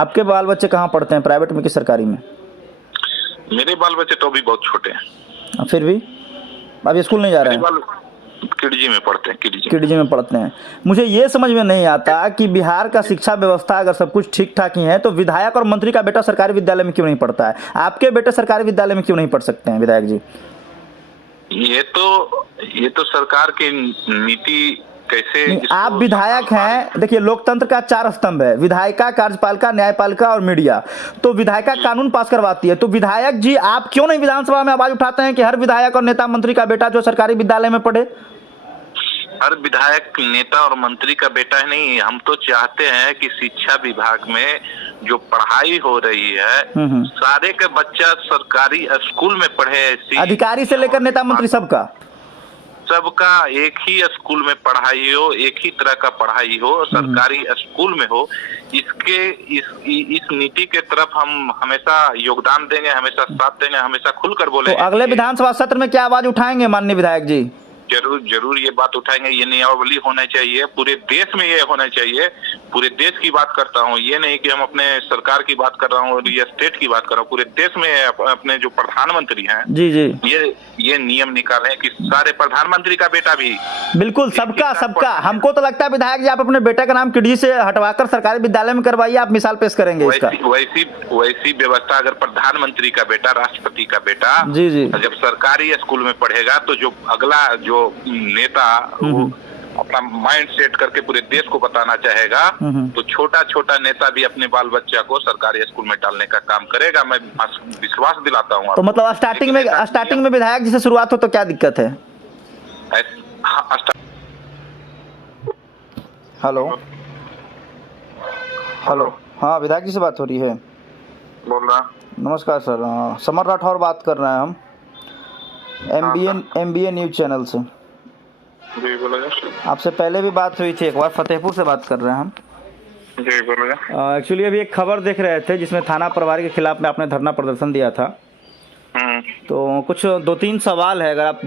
आपके बाल बच्चे कहाँ पढ़ते हैं, प्राइवेट में कि सरकारी में? मेरे बाल बच्चे तो अभी बहुत छोटे हैं। फिर भी अभी स्कूल नहीं जा रहे मेरे हैं? बाल किडजी में पढ़ते हैं। किडजी में पढ़ते हैं। मुझे ये समझ में नहीं आता कि बिहार का शिक्षा व्यवस्था अगर सब कुछ ठीक ठाक ही है तो विधायक और मंत्री का बेटा सरकारी विद्यालय में क्यों नहीं पढ़ता है? आपके बेटे सरकारी विद्यालय में क्यों नहीं पढ़ सकते हैं विधायक जी? ये तो सरकार की नीति कैसे नहीं, आप विधायक हैं। देखिए, लोकतंत्र का 4 स्तंभ है, विधायिका, कार्यपालिका, न्यायपालिका और मीडिया। तो विधायिका कानून पास करवाती है, तो विधायक जी आप क्यों नहीं विधानसभा में आवाज उठाते हैं कि हर विधायक और नेता मंत्री का बेटा जो सरकारी विद्यालय में पढ़े? हर विधायक, नेता और मंत्री का बेटा ही नहीं, हम तो चाहते हैं कि शिक्षा विभाग में जो पढ़ाई हो रही है सारे के बच्चा सरकारी स्कूल में पढ़े। अधिकारी से लेकर नेता मंत्री सबका एक ही स्कूल में पढ़ाई हो, एक ही तरह का पढ़ाई हो, सरकारी स्कूल में हो। इस नीति के तरफ हम हमेशा योगदान देंगे, हमेशा साथ देंगे, हमेशा खुलकर बोलेंगे। तो अगले विधानसभा सत्र में क्या आवाज उठाएंगे माननीय विधायक जी? जरूर ये बात उठाएंगे। ये नियमावली होना चाहिए, पूरे देश में ये होना चाहिए। पूरे देश की बात करता हूँ, ये नहीं कि हम अपने सरकार की बात कर रहा हूँ और ये स्टेट की बात कर रहा हूँ। पूरे देश में अपने जो प्रधानमंत्री हैं जी ये नियम निकाले कि सारे प्रधानमंत्री का बेटा भी, बिल्कुल सबका। हमको तो लगता है विधायक जी आप अपने बेटे का नाम किडजी से हटवाकर सरकारी विद्यालय में करवाइए, आप मिसाल पेश करेंगे इसका। वैसी व्यवस्था अगर प्रधानमंत्री का बेटा, राष्ट्रपति का बेटा जी जब सरकारी स्कूल में पढ़ेगा तो जो अगला जो नेता वो अपना माइंड सेट करके पूरे देश को बताना चाहेगा, तो छोटा नेता भी अपने बाल बच्चा को सरकारी स्कूल में डालने का काम करेगा। मैं विश्वास दिलाता हूँ। तो मतलब स्टार्टिंग में विधायक जी से शुरुआत हो तो क्या दिक्कत है? हेलो, हाँ विधायक जी से बात हो रही है? बोल रहा। नमस्कार सर, समर राठौर बात कर रहे हैं हम MBA न्यूज चैनल से। जी बोलो। आपसे पहले भी बात हुई थी एक बार, फतेहपुर से बात कर रहे हैं हम। जी बोलो। एक्चुअली अभी एक खबर देख रहे थे जिसमें थाना प्रभारी के खिलाफ में आपने धरना प्रदर्शन दिया था। तो कुछ 2-3 सवाल है, अगर आप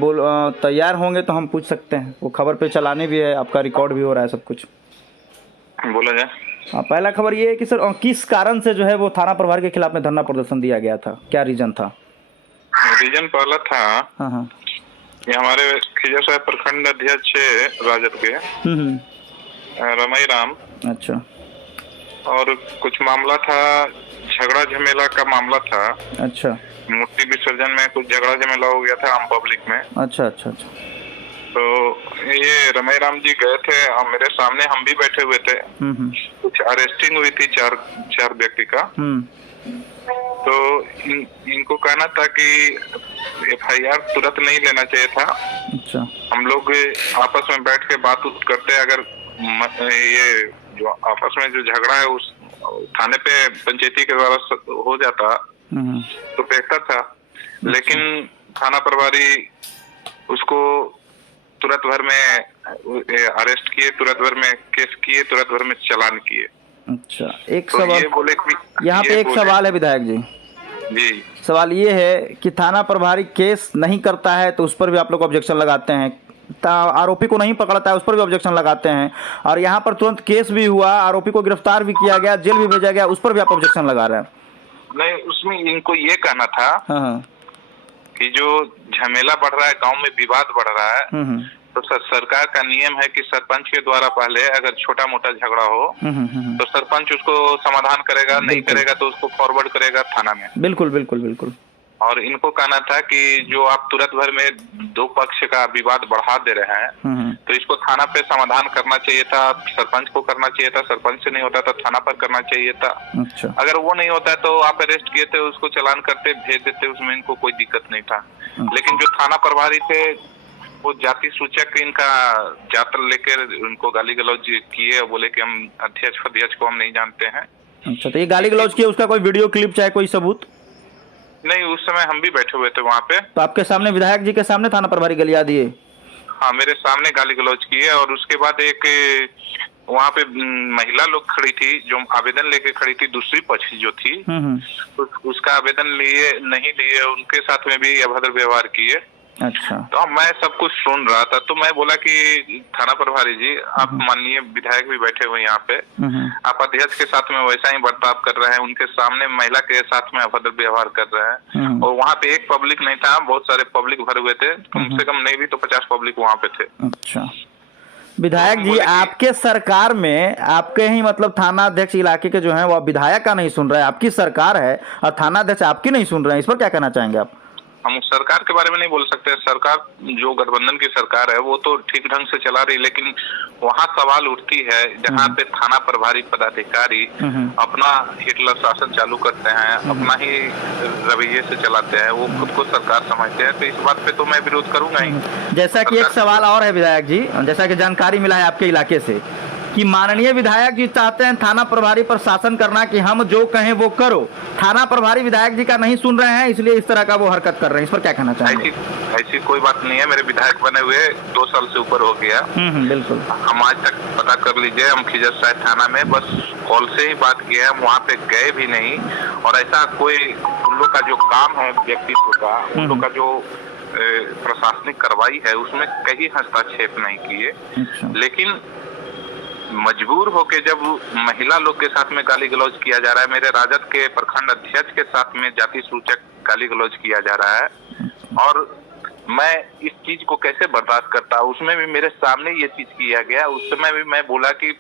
तैयार होंगे तो हम पूछ सकते हैं। वो खबर पे चलाने भी है, आपका रिकॉर्ड भी हो रहा है सब कुछ। बोला जाए। पहला खबर ये है कि सर किस कारण से जो है वो थाना प्रभारी के खिलाफ में धरना प्रदर्शन दिया गया था, क्या रीजन था? रीजन पहला था हाँ ये हमारे खिजर प्रखंड अध्यक्ष राजद के रमई राम। अच्छा। और कुछ मामला था, झगड़ा झमेला का मामला था। अच्छा। मूर्ति विसर्जन में कुछ झगड़ा झमेला हो गया था आम पब्लिक में। अच्छा। तो ये रमई राम जी गए थे और मेरे सामने हम भी बैठे हुए थे। कुछ अरेस्टिंग हुई थी चार व्यक्ति का। तो इनको कहना था कि FIR तुरंत नहीं लेना चाहिए था। अच्छा। हम लोग आपस में बैठ के बात करते, अगर ये जो आपस में जो झगड़ा है उस थाने पे पंचायती के द्वारा हो जाता तो बेहतर था। लेकिन थाना प्रभारी उसको तुरंत भर में अरेस्ट किए, तुरंत भर में केस किए, तुरंत भर में चालान किए। अच्छा, एक तो सवाल बोले यहाँ पे एक सवाल है विधायक जी। सवाल ये है कि थाना प्रभारी केस नहीं करता है तो उस पर भी आप लोग ऑब्जेक्शन लगाते हैं, आरोपी को नहीं पकड़ता है उस पर भी ऑब्जेक्शन लगाते हैं, और यहाँ पर तुरंत केस भी हुआ, आरोपी को गिरफ्तार भी किया गया, जेल भी भेजा गया, उस पर भी आप ऑब्जेक्शन लगा रहे हैं। नहीं, उसमें इनको ये कहना था कि जो झमेला बढ़ रहा है, गांव में विवाद बढ़ रहा है, तो सरकार का नियम है कि सरपंच के द्वारा पहले अगर छोटा मोटा झगड़ा हो तो सरपंच उसको समाधान करेगा, नहीं करेगा तो उसको फॉरवर्ड करेगा थाना में। बिल्कुल। और इनको कहना था कि जो आप तुरंत भर में 2 पक्ष का विवाद बढ़ा दे रहे हैं तो इसको थाना पे समाधान करना चाहिए था, सरपंच को करना चाहिए था, सरपंच से नहीं होता तो थाना पर करना चाहिए था। अच्छा। अगर वो नहीं होता है तो आप अरेस्ट किए थे, उसको चालान करते, भेज देते, उसमें इनको कोई दिक्कत नहीं था। लेकिन जो थाना प्रभारी थे वो जाति सूचक इनका जात्र लेकर उनको गाली गलौज किए, बोले कि हम अध्यक्ष को हम नहीं जानते हैं। अच्छा, तो ये गाली गलौज किए, उसका कोई वीडियो क्लिप चाहे कोई सबूत? नहीं, उस समय हम भी बैठे हुए थे वहाँ पे। तो आपके सामने, विधायक जी के सामने थाना प्रभारी गालियाँ दिए? हाँ, मेरे सामने गाली गलौज किए। और उसके बाद एक वहाँ पे महिला लोग खड़ी थी जो आवेदन लेके खड़ी थी, दूसरी पक्ष जो थी उसका आवेदन नहीं लिए, उनके साथ में भी अभद्र व्यवहार किए। अच्छा। तो मैं सब कुछ सुन रहा था, तो मैं बोला कि थाना प्रभारी जी, आप माननीय विधायक भी बैठे हुए यहाँ पे, आप अध्यक्ष के साथ में वैसा ही बर्ताव कर रहे हैं, उनके सामने महिला के साथ में अभद्र व्यवहार कर रहे हैं। और वहाँ पे एक पब्लिक नहीं था, बहुत सारे पब्लिक भरे हुए थे, कम से कम नहीं भी तो 50 पब्लिक वहाँ पे थे। अच्छा विधायक जी, आपके सरकार में आपके ही मतलब थाना अध्यक्ष इलाके के जो हैं वो विधायक का नहीं सुन रहे हैं, आपकी सरकार है और थाना अध्यक्ष आपकी नहीं सुन रहे हैं, इस पर क्या कहना चाहेंगे आप? हम सरकार के बारे में नहीं बोल सकते। सरकार जो गठबंधन की सरकार है वो तो ठीक ढंग से चला रही, लेकिन वहाँ सवाल उठती है जहाँ पे थाना प्रभारी पदाधिकारी अपना हिटलर शासन चालू करते हैं, अपना ही रवैये से चलाते हैं, वो खुद को सरकार समझते हैं, तो इस बात पे तो मैं विरोध करूंगा ही। जैसा कि एक सवाल और है विधायक जी, जैसा कि जानकारी मिला है आपके इलाके से कि माननीय विधायक जी चाहते हैं थाना प्रभारी पर शासन करना कि हम जो कहें वो करो, थाना प्रभारी विधायक जी का नहीं सुन रहे हैं, इसलिए इस तरह का वो हरकत कर रहे हैं, इस पर क्या कहना चाहेंगे? ऐसी कोई बात नहीं है, मेरे विधायक बने हुए 2 साल से ऊपर हो गया। बिल्कुल। हम आज तक पता कर लीजिए, हम खिजर साहिब थाना में बस कॉल से ही बात किए, हम वहाँ पे गए भी नहीं, और ऐसा कोई उन लोग का जो काम है व्यक्तित्व का, उन लोग का जो प्रशासनिक कार्रवाई है उसमें कहीं हस्तक्षेप नहीं किए। लेकिन मजबूर होके जब महिला लोग के साथ में गाली गलौज किया जा रहा है, मेरे राजद के प्रखंड अध्यक्ष के साथ में जाति सूचक गाली गलौज किया जा रहा है, और मैं इस चीज को कैसे बर्दाश्त करता, उसमें भी मेरे सामने ये चीज किया गया। उस समय भी मैं बोला कि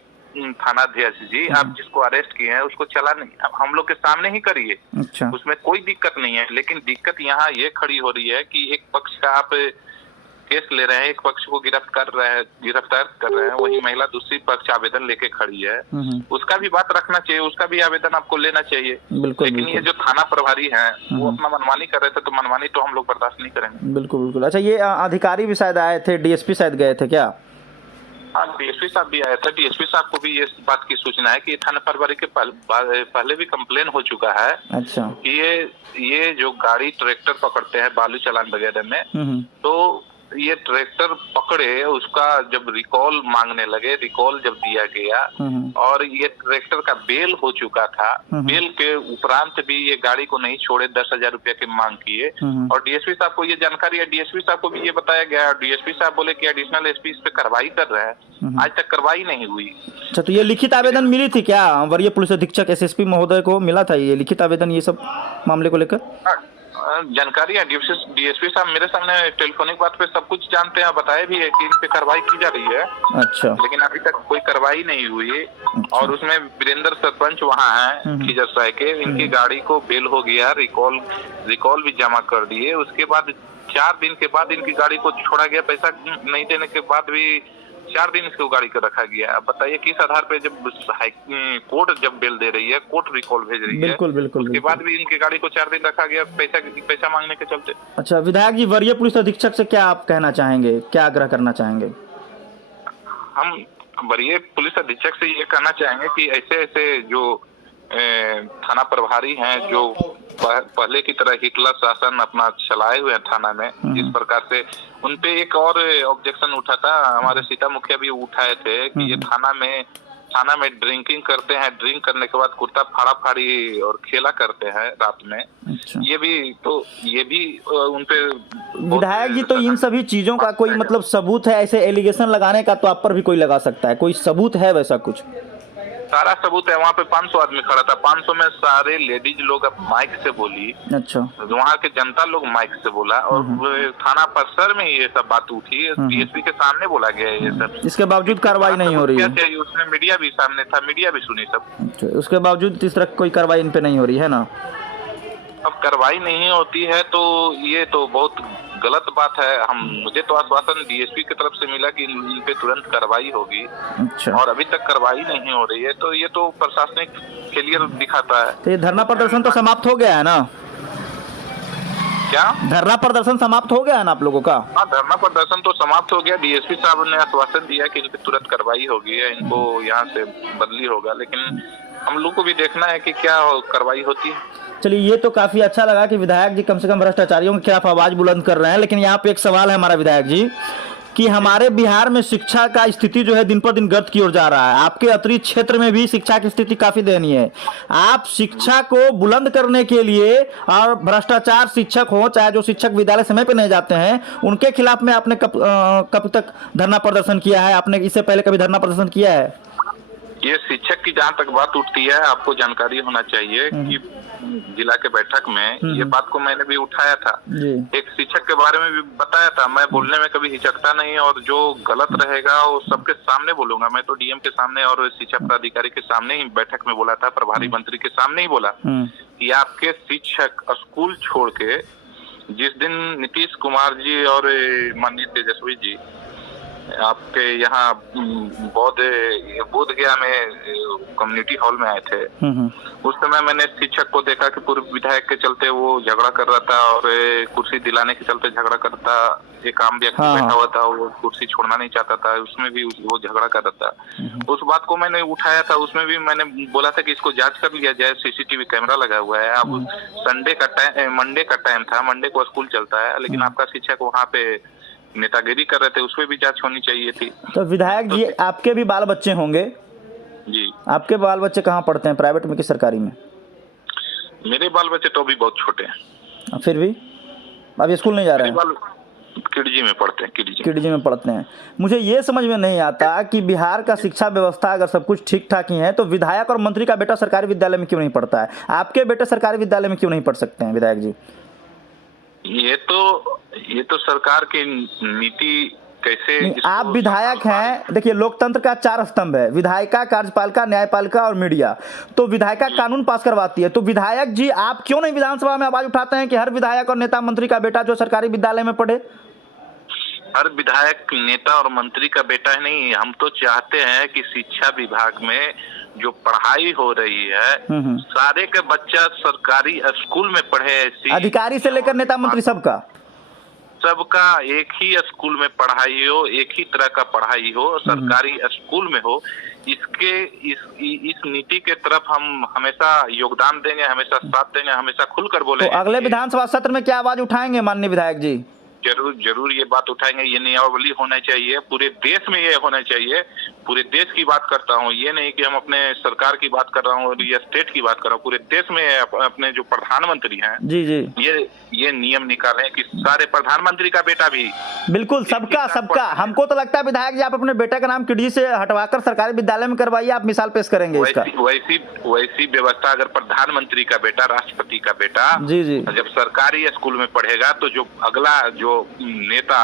थाना अध्यक्ष जी, आप जिसको अरेस्ट किए हैं उसको चला नहीं, हम लोग के सामने ही करिए। अच्छा। उसमें कोई दिक्कत नहीं है, लेकिन दिक्कत यहाँ ये खड़ी हो रही है कि एक पक्ष का आप केस ले रहे हैं, एक पक्ष को गिरफ्तार कर रहे हैं, वही महिला दूसरी पक्ष आवेदन लेके खड़ी है, उसका भी बात रखना चाहिए, उसका भी आवेदन आपको लेना चाहिए। लेकिन ये जो थाना प्रभारी हैं वो अपना मनमानी कर रहे थे, तो मनमानी तो हम लोग बर्दाश्त नहीं करेंगे। बिल्कुल बिल्कुल। अच्छा, ये अधिकारी भी शायद आए थे, डीएसपी शायद गए थे क्या? हाँ, डीएसपी साहब भी आया था। डीएसपी साहब को भी ये बात की सूचना है कि थाना प्रभारी के पहले भी कंप्लेन हो चुका है। अच्छा। कि ये जो गाड़ी ट्रैक्टर पकड़ते हैं बालू चालान वगैरह में, तो ये ट्रैक्टर पकड़े, उसका जब रिकॉल मांगने लगे, रिकॉल जब दिया गया और ये ट्रैक्टर का बेल हो चुका था, बेल के उपरांत भी ये गाड़ी को नहीं छोड़े, 10,000 रुपया की मांग किए, और डीएसपी साहब को ये जानकारी है, डीएसपी साहब को भी ये बताया गया, और डीएसपी साहब बोले कि एडिशनल एसपी इस पे कार्रवाई कर रहे हैं। आज तक कार्रवाई नहीं हुई। अच्छा, तो ये लिखित आवेदन मिली थी क्या वरीय पुलिस अधीक्षक एसएसपी महोदय को? मिला था ये लिखित आवेदन ये सब मामले को लेकर? जानकारी है, डीएसपी साहब मेरे सामने टेलीफोनिक बात पे सब कुछ जानते हैं, बताए भी है कि इन पे कार्रवाई की जा रही है। अच्छा। लेकिन अभी तक कोई कार्रवाई नहीं हुई। अच्छा। और उसमें वीरेंद्र सरपंच वहाँ हैं खिजर साय के, इनकी गाड़ी को बेल हो गया, रिकॉल भी जमा कर दिए, उसके बाद 4 दिन के बाद इनकी गाड़ी को छोड़ा गया, पैसा नहीं देने के बाद भी 4 दिन इसको गाड़ी को रखा गया। अब बताइए किस आधार पे, जब कोर्ट जब बेल दे रही है, कोर्ट रिकॉल भेज रही है, बिल्कुल, उसके बाद भी इनकी गाड़ी को 4 दिन रखा गया पैसा मांगने के चलते। अच्छा विधायक जी, वरीय पुलिस अधीक्षक से क्या आप कहना चाहेंगे, क्या आग्रह करना चाहेंगे? हम वरीय पुलिस अधीक्षक से ये कहना चाहेंगे कि ऐसे ऐसे जो थाना प्रभारी हैं, जो पहले की तरह हिटलर शासन अपना चलाए हुए हैं थाना में, जिस प्रकार से उनपे एक और ऑब्जेक्शन उठा था, हमारे सीता मुखिया भी उठाए थे कि ये थाना में ड्रिंकिंग करते हैं, ड्रिंक करने के बाद कुर्ता फाड़ा फाड़ी और खेला करते हैं रात में। अच्छा। ये भी उनपे विधायक जी, तो इन सभी चीजों का कोई मतलब सबूत है? ऐसे एलिगेशन लगाने का तो आप पर भी कोई लगा सकता है, कोई सबूत है वैसा कुछ? सारा सबूत है। वहाँ पे 500 आदमी खड़ा था, 500 में सारे लेडीज लोग माइक से बोली। अच्छा। वहाँ के जनता लोग माइक से बोला, और थाना परिसर में ये सब बात उठी, डीएसपी के सामने बोला गया ये सब। इसके बावजूद कार्रवाई नहीं हो रही है। उसमें मीडिया भी सामने था, मीडिया भी सुनी सब। अच्छा, उसके बावजूद इस तरह कोई कार्रवाई इन पे नहीं हो रही है ना? अब कार्रवाई नहीं होती है तो ये तो बहुत गलत बात है। मुझे तो आश्वासन डीएसपी की तरफ से मिला कि इन पे तुरंत कार्रवाई होगी। अच्छा। और अभी तक कार्रवाई नहीं हो रही है, तो ये तो प्रशासनिक फेलियर दिखाता है। तो ये धरना प्रदर्शन तो समाप्त हो गया है ना? क्या धरना प्रदर्शन समाप्त हो गया है ना आप लोगों का? हाँ, धरना प्रदर्शन तो समाप्त हो गया। डीएसपी साहब ने आश्वासन दिया कि इन पे तुरंत कार्रवाई होगी, इनको यहाँ से बदली होगा, लेकिन हम लोग को भी देखना है कि क्या कार्रवाई होती है। चलिए, ये तो काफी अच्छा लगा कि विधायक जी कम से कम भ्रष्टाचारियों के खिलाफ आवाज बुलंद कर रहे हैं, लेकिन यहाँ पे एक सवाल है हमारा विधायक जी कि हमारे बिहार में शिक्षा का स्थिति जो है दिन पर दिन गर्त की ओर जा रहा है। आपके अतिरिक्त क्षेत्र में भी शिक्षा की स्थिति काफी दयनीय है। आप शिक्षा को बुलंद करने के लिए और भ्रष्टाचार शिक्षक हो, चाहे जो शिक्षक विद्यालय समय पर नहीं जाते हैं, उनके खिलाफ में आपने कब तक धरना प्रदर्शन किया है? आपने इससे पहले कभी धरना प्रदर्शन किया है? ये शिक्षक की जहाँ तक बात उठती है, आपको जानकारी होना चाहिए कि जिला के बैठक में ये बात को मैंने भी उठाया था। एक शिक्षक के बारे में भी बताया था। मैं बोलने में कभी हिचकता नहीं, और जो गलत रहेगा वो सबके सामने बोलूंगा। मैं तो डीएम के सामने और शिक्षा पदाधिकारी के सामने ही बैठक में बोला था, प्रभारी मंत्री के सामने ही बोला कि आपके शिक्षक स्कूल छोड़ के, जिस दिन नीतीश कुमार जी और माननीय तेजस्वी जी आपके यहाँ बोध गया में कम्युनिटी हॉल में आए थे, उस समय मैंने शिक्षक को देखा कि पूर्व विधायक के चलते वो झगड़ा कर रहा था और कुर्सी दिलाने के चलते झगड़ा करता। एक आम व्यक्ति बैठा हुआ था, वो कुर्सी छोड़ना नहीं चाहता था, उसमें भी वो झगड़ा कर रहा था। उस बात को मैंने उठाया था। उसमें भी मैंने बोला था कि इसको जांच कर लिया जाए, सीसीटीवी कैमरा लगा हुआ है। अब मंडे का टाइम था, मंडे को स्कूल चलता है, लेकिन आपका शिक्षक वहाँ पे नेतागिरी कर रहे थे, उसमें भी जांच होनी चाहिए थी। तो विधायक जी, आपके भी बाल बच्चे होंगे जी? आपके बाल बच्चे कहाँ पढ़ते हैं, प्राइवेट में कि सरकारी में? मेरे बाल बच्चे तो अभी बहुत छोटे हैं। फिर भी अभी स्कूल नहीं जा रहे हैं? किडजी में पढ़ते हैं। किडजी में पढ़ते हैं। मुझे ये समझ में नहीं आता कि बिहार का शिक्षा व्यवस्था अगर सब कुछ ठीक ठाक ही है, तो विधायक और मंत्री का बेटा सरकारी विद्यालय में क्यों नहीं पढ़ता है? आपके बेटे सरकारी विद्यालय में क्यों नहीं पढ़ सकते हैं विधायक जी? ये तो सरकार की नीति कैसे। आप विधायक हैं, देखिए लोकतंत्र का 4 स्तंभ है, विधायिका, कार्यपालिका, न्यायपालिका और मीडिया। तो विधायिका कानून पास करवाती है, तो विधायक जी आप क्यों नहीं विधानसभा में आवाज उठाते हैं कि हर विधायक और नेता मंत्री का बेटा जो सरकारी विद्यालय में पढ़े? हर विधायक, नेता और मंत्री का बेटा नहीं, हम तो चाहते हैं कि शिक्षा विभाग में जो पढ़ाई हो रही है, सारे के बच्चा सरकारी स्कूल में पढ़े। अधिकारी से लेकर नेता मंत्री सबका एक ही स्कूल में पढ़ाई हो, एक ही तरह का पढ़ाई हो, सरकारी स्कूल में हो। इस नीति के तरफ हम हमेशा योगदान देंगे, हमेशा साथ देंगे, हमेशा खुलकर बोलेंगे। तो अगले विधानसभा सत्र में क्या आवाज उठाएंगे माननीय विधायक जी? जरूर ये बात उठाएंगे। ये नियमावली होना चाहिए, पूरे देश में ये होना चाहिए। पूरे देश की बात करता हूँ, ये नहीं कि हम अपने सरकार की बात कर रहा हूँ और ये स्टेट की बात कर रहा हूँ। पूरे देश में अपने जो प्रधानमंत्री हैं जी ये नियम निकाले कि सारे प्रधानमंत्री का बेटा भी, बिल्कुल सबका। हमको तो लगता है विधायक जी आप अपने बेटे का नाम किडजी से हटवाकर सरकारी विद्यालय में करवाइए, आप मिसाल पेश करेंगे इसका। वैसी व्यवस्था अगर प्रधानमंत्री का बेटा, राष्ट्रपति का बेटा जी जब सरकारी स्कूल में पढ़ेगा, तो जो अगला जो नेता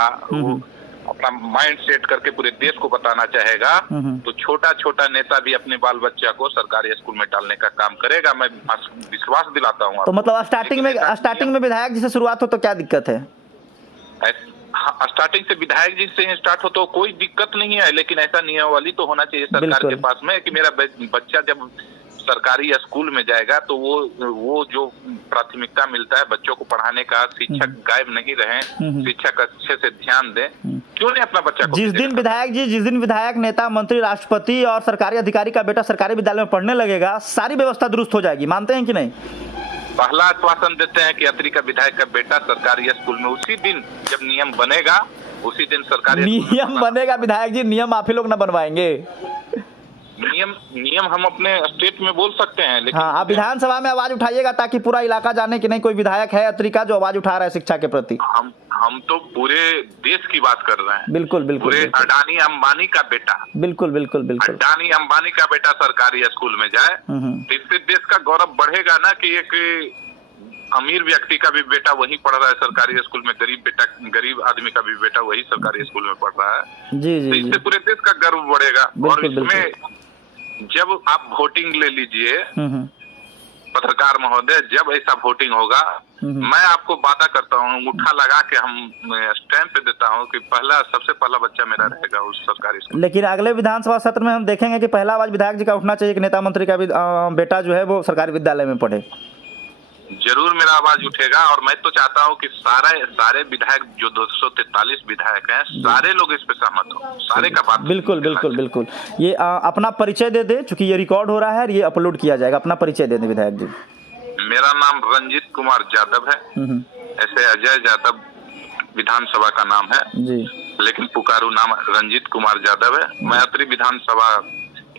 अपना माइंड सेट करके पूरे देश को बताना चाहेगा, तो छोटा नेता भी अपने बाल बच्चा को सरकारी स्कूल में डालने का काम करेगा। मैं विश्वास दिलाता हूँ। तो मतलब स्टार्टिंग में विधायक जी से शुरुआत हो तो क्या दिक्कत है? स्टार्टिंग से विधायक जी से स्टार्ट हो तो कोई दिक्कत नहीं है, लेकिन ऐसा नियमावली तो होना चाहिए सरकार के पास में कि मेरा बच्चा जब सरकारी स्कूल में जाएगा तो वो जो प्राथमिकता मिलता है बच्चों को पढ़ाने का, शिक्षक गायब नहीं रहे, शिक्षक अच्छे से ध्यान दें। क्यों नहीं अपना बच्चा को? जिस दिन विधायक, नेता, मंत्री, राष्ट्रपति और सरकारी अधिकारी का बेटा सरकारी विद्यालय में पढ़ने लगेगा, सारी व्यवस्था दुरुस्त हो जाएगी। मानते हैं कि नहीं? पहला आश्वासन देते हैं कि अतरी का विधायक का बेटा सरकारी स्कूल में, उसी दिन जब नियम बनेगा, उसी दिन सरकारी नियम बनेगा। विधायक जी नियम आप ही लोग न बनवाएंगे? नियम हम अपने स्टेट में बोल सकते हैं, लेकिन हाँ, आप विधानसभा में आवाज उठाइएगा ताकि पूरा इलाका जाने कि नहीं कोई विधायक है अतरी का जो आवाज उठा रहा है शिक्षा के प्रति। हम तो पूरे देश की बात कर रहे हैं। बिल्कुल पूरे अडानी अंबानी का बेटा, बिल्कुल अडानी अंबानी का बेटा सरकारी स्कूल में जाए, तो इससे देश का गौरव बढ़ेगा ना कि एक अमीर व्यक्ति का भी बेटा वही पढ़ रहा है सरकारी स्कूल में, गरीब आदमी का भी बेटा वही सरकारी स्कूल में पढ़ रहा है। जी तो इससे पूरे देश का गर्व बढ़ेगा। और इसमें जब आप वोटिंग ले लीजिए पत्रकार महोदय, जब ऐसा वोटिंग होगा, मैं आपको वादा करता हूँ, अंगूठा लगा के हम स्टैंप पे देता हूँ कि सबसे पहला बच्चा मेरा रहेगा उस सरकारी स्कूल। लेकिन अगले विधानसभा सत्र में हम देखेंगे कि पहला आवाज विधायक जी का उठना चाहिए कि नेता मंत्री का भी बेटा जो है वो सरकारी विद्यालय में पढ़े। जरूर मेरा आवाज उठेगा, और मैं तो चाहता हूं कि सारे विधायक जो 243 विधायक हैं, सारे लोग इस पे सहमत हो, सारे का बात। बिल्कुल। ये अपना परिचय दे दे, चूंकि ये रिकॉर्ड हो रहा है और ये अपलोड किया जाएगा। अपना परिचय दे दे विधायक जी। मेरा नाम रंजीत कुमार यादव है, ऐसे अजय यादव विधानसभा का नाम है जी। लेकिन पुकारू नाम रंजीत कुमार यादव है। मैं अत्रि विधानसभा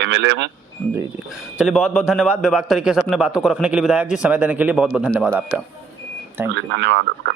एमएलए हूँ। जी जी, चलिए बहुत बहुत धन्यवाद बेबाक तरीके से अपने बातों को रखने के लिए विधायक जी, समय देने के लिए बहुत बहुत धन्यवाद आपका। Thank you. धन्यवाद आपका।